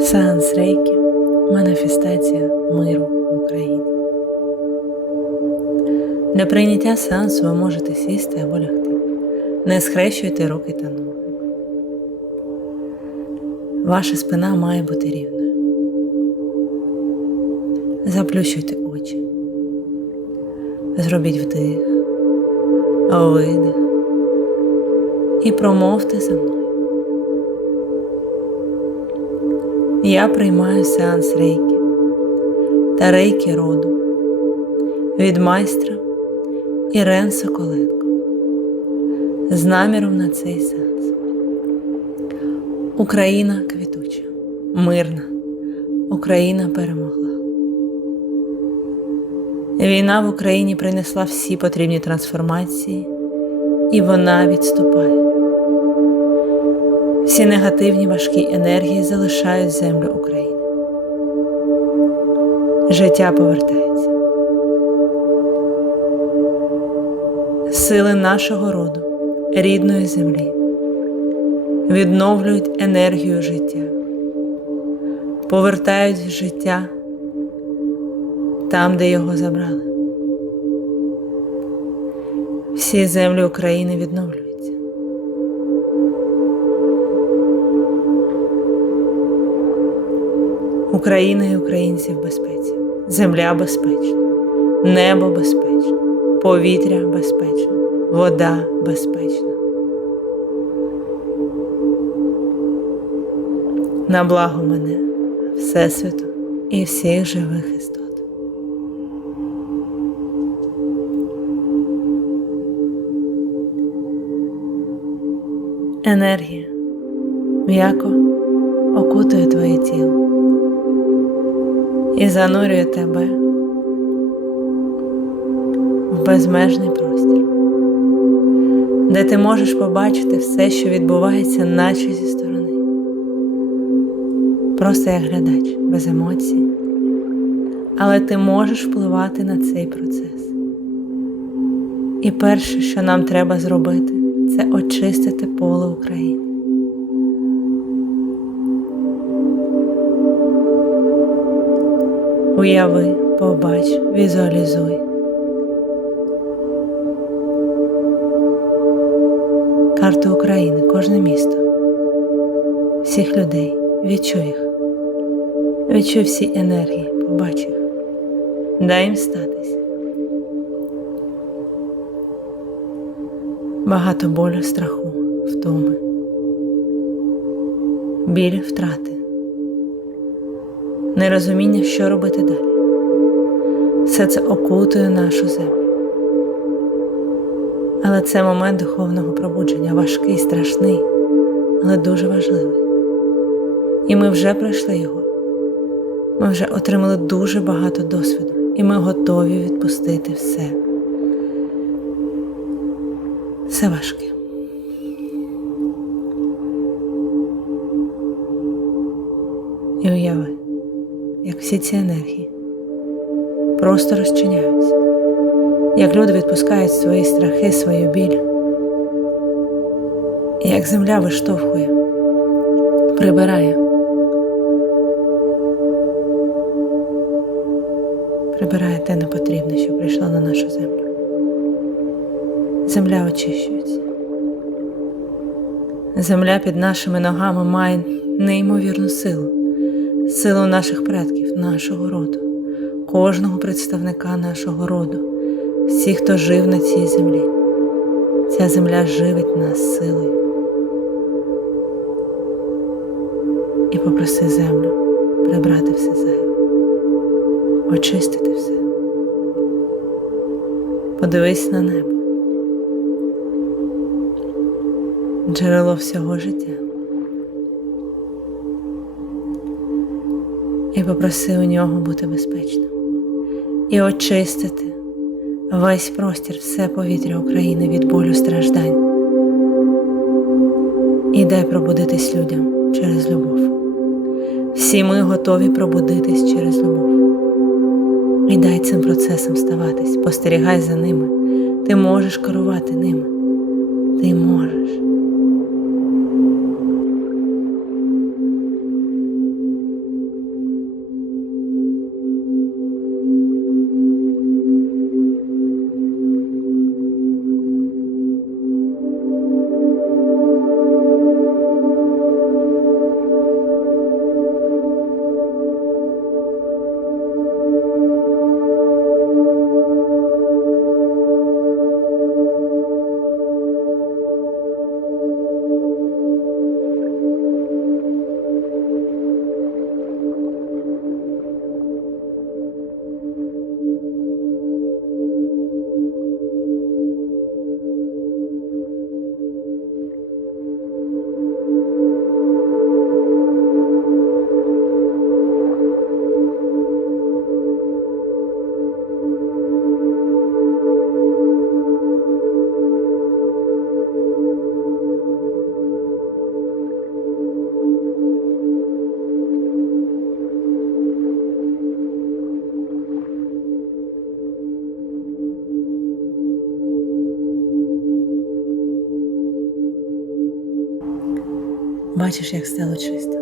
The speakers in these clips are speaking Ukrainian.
Сеанс Рейкі маніфестація миру в Україні. Для прийняття сеансу ви можете сісти або лягти. Не схрещуйте руки та ноги. Ваша спина має бути рівною. Заплющуйте очі. Зробіть вдих, видих і промовте за мною. Я приймаю сеанс рейки та рейки роду від майстра Ірен Соколенко з наміром на цей сеанс. Україна квітуча, мирна, Україна перемогла. Війна в Україні принесла всі потрібні трансформації, і вона відступає. Всі негативні важкі енергії залишають землю України. Життя повертається. Сили нашого роду, рідної землі, відновлюють енергію життя, повертають життя там, де його забрали. Всі землі України відновлюються. Україна і українці в безпеці, земля безпечна, небо безпечне, повітря безпечне, вода безпечна. На благо мене, Всесвіту і всіх живих істот. Енергія м'яко окутує твоє тіло і занурює тебе в безмежний простір, де ти можеш побачити все, що відбувається, наче зі сторони. Просто як глядач, без емоцій, але ти можеш впливати на цей процес. І перше, що нам треба зробити, це очистити поле України. Уяви, побач, візуалізуй. Карту України, кожне місто, всіх людей, відчуй їх, відчуй всі енергії, побач їх, дай їм статись. Багато болю, страху, втоми, біль втрати нерозуміння, що робити далі. Все це окутує нашу землю. Але це момент духовного пробудження важкий, страшний, але дуже важливий. І ми вже пройшли його. Ми вже отримали дуже багато досвіду, і ми готові відпустити все. Все важке. І уяви як всі ці енергії просто розчиняються, як люди відпускають свої страхи, свою біль, і як земля виштовхує, прибирає, прибирає те непотрібне, що прийшло на нашу землю. Земля очищується. Земля під нашими ногами має неймовірну силу силу наших предків, нашого роду, кожного представника нашого роду, всіх, хто жив на цій землі. Ця земля живить нас силою. І попроси землю прибрати все зайве, очистити все. Подивись на небо, джерело всього життя. і попроси у нього бути безпечним і очистити весь простір, все повітря України від болю страждань. І дай пробудитись людям через любов. Всі ми готові пробудитись через любов. І дай цим процесам ставатись, спостерігай за ними. Ти можеш керувати ними. Ти можеш. Бачиш, як стало чисто.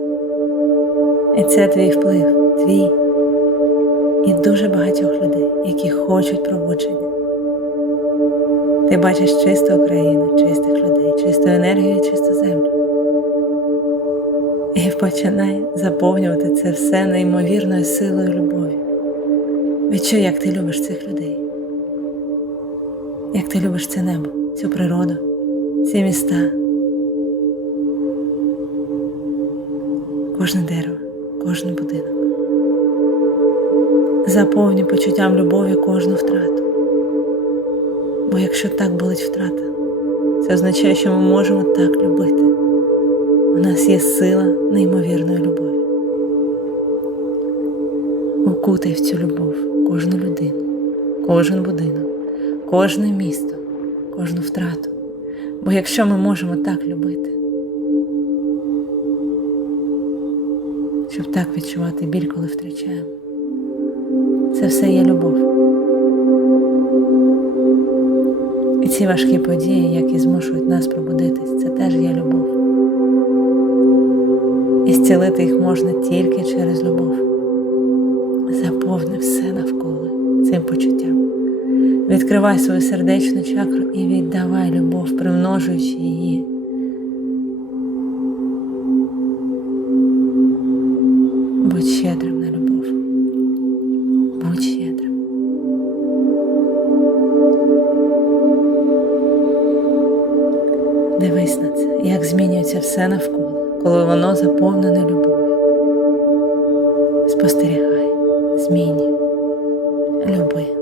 І це твій вплив, твій і дуже багатьох людей, які хочуть пробудження. Ти бачиш чисту Україну, чистих людей, чисту енергію, чисту землю. І починай заповнювати це все неймовірною силою любові. Відчуй, як ти любиш цих людей, як ти любиш це небо, цю природу, ці міста. Кожне дерево, кожен будинок. Заповнюй почуттям любові кожну втрату. Бо якщо так болить втрата, це означає, що ми можемо так любити. У нас є сила неймовірної любові. Укутай в цю любов кожну людину, кожен будинок, кожне місто, кожну втрату. Бо якщо ми можемо так любити, щоб так відчувати біль, коли втрачаємо. Це все є любов. І ці важкі події, які змушують нас пробудитись, це теж є любов. І зцілити їх можна тільки через любов. Заповни все навколо цим почуттям. Відкривай свою сердечну чакру і віддавай любов, примножуючи її. Спостерігай, змінюй, люби.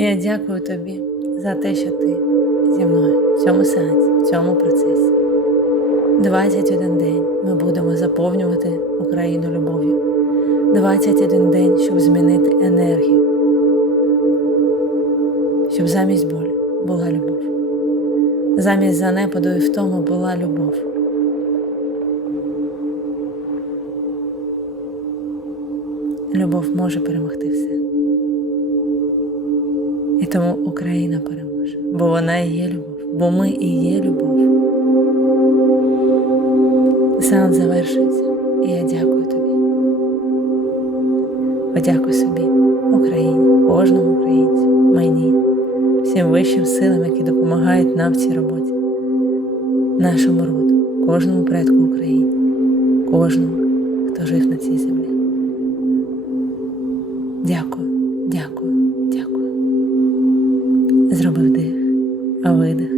Я дякую тобі за те, що ти зі мною в цьому сеансі, в цьому процесі. 21 день ми будемо заповнювати Україну любов'ю. 21 день, щоб змінити енергію, щоб замість болі була любов, замість занепаду і втому була любов. любов може перемогти все. Тому Україна переможе, бо вона і є любов, бо ми і є любов. Сеанс завершується, і я дякую тобі. Подякуй собі, Україні, кожному українцю, мені, всім вищим силам, які допомагають нам в цій роботі, нашому роду, кожному предку України, кожному, хто жив на цій землі. Зробив дих, видих.